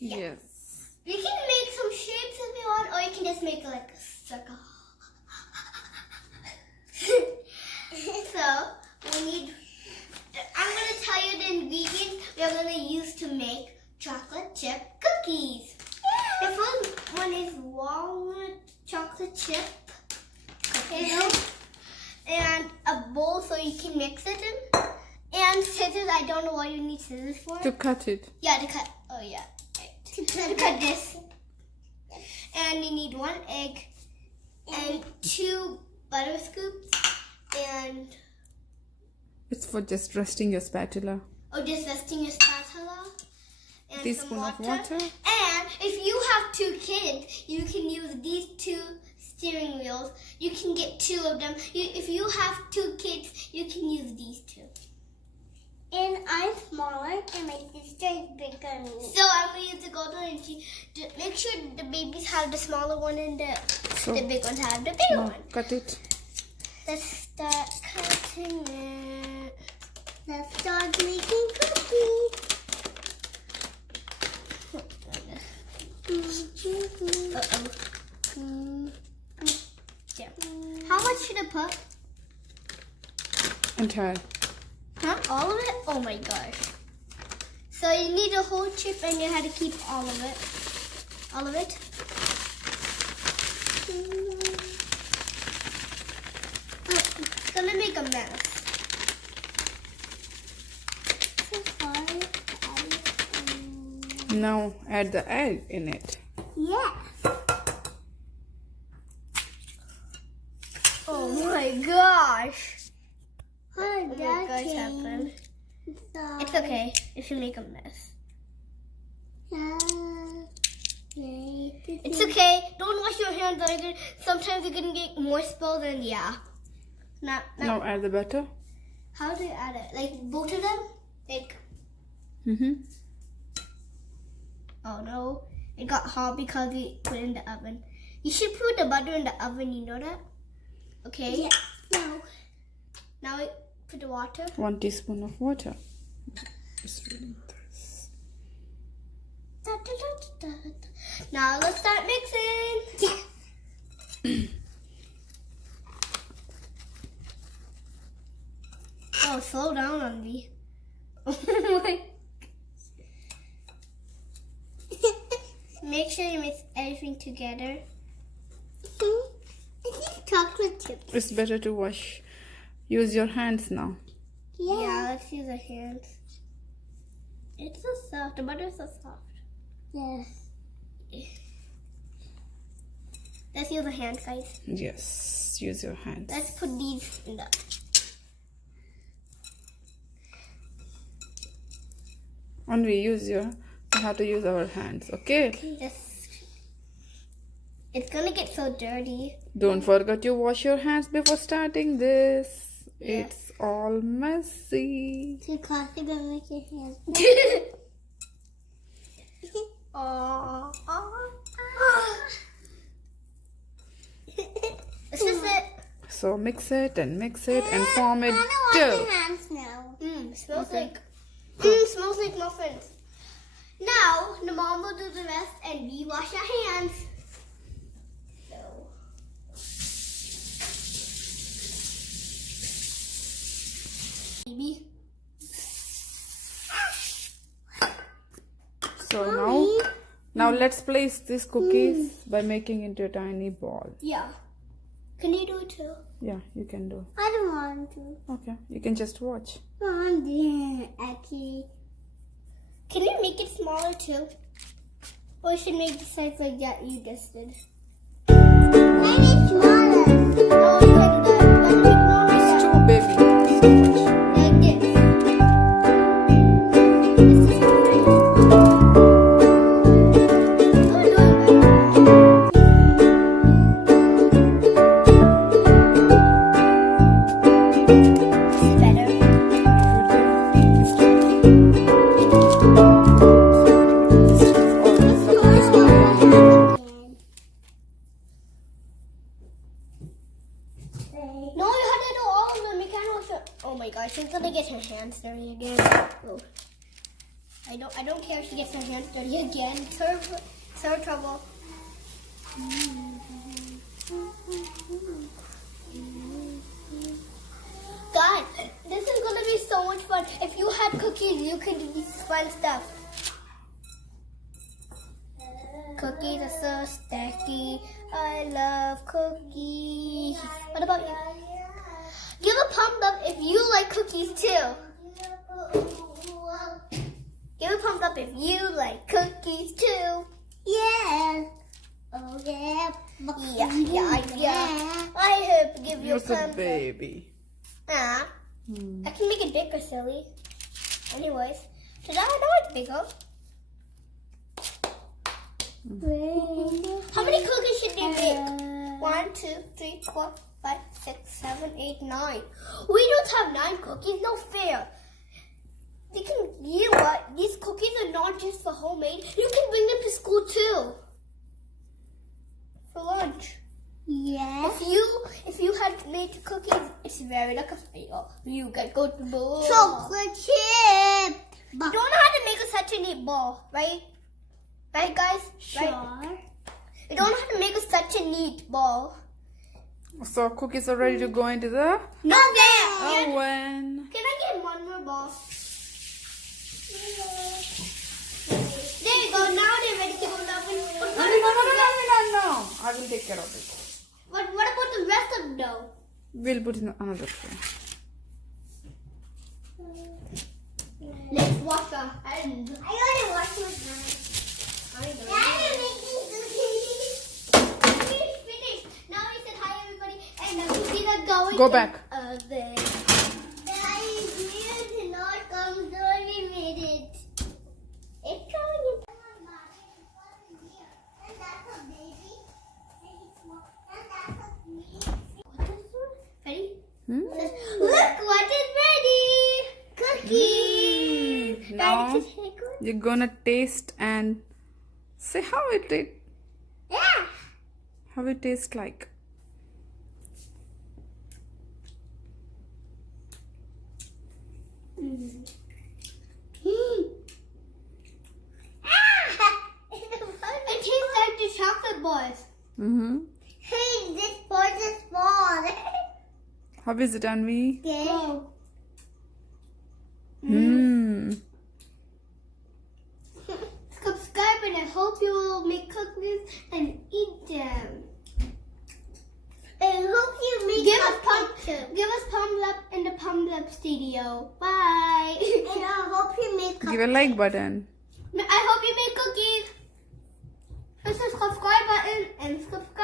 Yes. You can make some shapes if you want, or you can just make like a circle. So, we need, I'm going to tell you the ingredients we're going to use to make chocolate chip cookies. The first one is walnut chocolate chip cookies. And a bowl so you can mix it in. And scissors, I don't know what you need scissors for. To cut it. Yeah, to cut. Oh, yeah. Right. To cut this. And you need 1 egg and 2 butter scoops and... It's for just resting your spatula. Oh, just resting your spatula. And Teaspoon of water. And if you have 2 kids, you can use these 2 steering wheels. You can get 2 of them. If you have 2 kids, you can use these 2. And I'm smaller and my sister is bigger than me. So I'm going to use the golden and make sure the babies have the smaller one and the big ones have the bigger one. Cut it. Let's start cutting it. Let's start making cookies. There. How much should I put? Entire. Huh? All of it? Oh my gosh. So you need a whole chip and you have to keep all of it. All of it? It's gonna make a mess. Now add the egg in it. Yes. Oh my gosh. Oh Oh my gosh, happened. It's okay if you make a mess. It's okay. Don't wash your hands. Sometimes you're gonna get more spills and yeah. Now add the butter. How do you add it? Like both of them? Like. Oh no, it got hot because we put it in the oven. You should put the butter in the oven. You know that? Okay. Yeah. No. Now we put the water. 1 teaspoon of water. Just reading this. Now let's start mixing. Yeah. Oh, slow down on me. Oh my. Make sure you mix everything together. I think chocolate chips. It's better to wash. Use your hands now. Yeah, let's use our hands. It's so soft. The butter is so soft. Yes. Let's use our hands, guys. Yes, use your hands. Let's put these in the... Only we have to use our hands, okay? Yes. It's gonna get so dirty. Don't forget to wash your hands before starting this. Yes. It's all messy. So coffee gonna make your hands. Oh. This is it. So mix it and form it I don't dough. want my hands now. Smells Okay. smells like muffins. Now the mom will do the rest and we wash our hands. Baby. So now let's place these cookies by making into a tiny ball. Yeah. Can you do it too? Yeah, you can do. I don't want to. Okay, you can just watch. I'm doing actually. Can you make it smaller too? Or you should make the size like that you just did. Mine is smaller. No, you can do that. You want to make more like It's that. too big. So much. Like this. This is fine. Oh, no, this is better. No, you have to do all of them. You can't wash it. Oh my gosh, she's gonna get her hands dirty again. Oh. I don't care if she gets her hands dirty again. It's her trouble. God, this is gonna be so much fun. If you had cookies, you could do this fun stuff. Cookies are so sticky. I love cookies. What about you? Give a thumbs up if you like cookies too. Give a thumbs up if you like cookies too. Yeah. Oh yeah. Yeah. I hope give you a You're a thumbs up. baby. I can make it bigger, silly. Anyways, today I know it's bigger. How many cookies should they make? 1, 2, 3, 4, 5, 6, 7, 8, 9. We don't have 9 cookies. No fair. You know what? These cookies are not just for homemade. You can bring them to school too. For lunch. Yeah. If you had made cookies, it's very like a fail. You can go to ball. Chocolate chip. You don't know how to make such a neat ball, right? Right, guys? Sure. Right? You don't know how to make such a neat ball. So cookies are ready to go into the No, there. oven. Can I get one more ball? There you go. Now they're ready to go in the oven. But No. I will take care of it. what about the rest of the dough? We'll put in another tray. Let's wash our hands. I already washed my hands. Daddy making cookies. Finished, finished. Now we said hi everybody, and the cookies are going. Go back. Oven. Daddy, you did not come so we made it. It's coming. And that's a baby. And it's small. And that's a me. Ready? Look what is ready. Cookies. Now Ready to take one? you're gonna taste and say how it tastes like. It tastes like the chocolate bars. Hey, this part is small. How is it, Anvi? Okay. Subscribe and I hope you will make cookies and eat them. I hope you make Give a us picture. Give us thumbs up in the thumbs up studio. Bye. And I hope you make Give a like button. I hope you make cookies. Press the subscribe button and subscribe.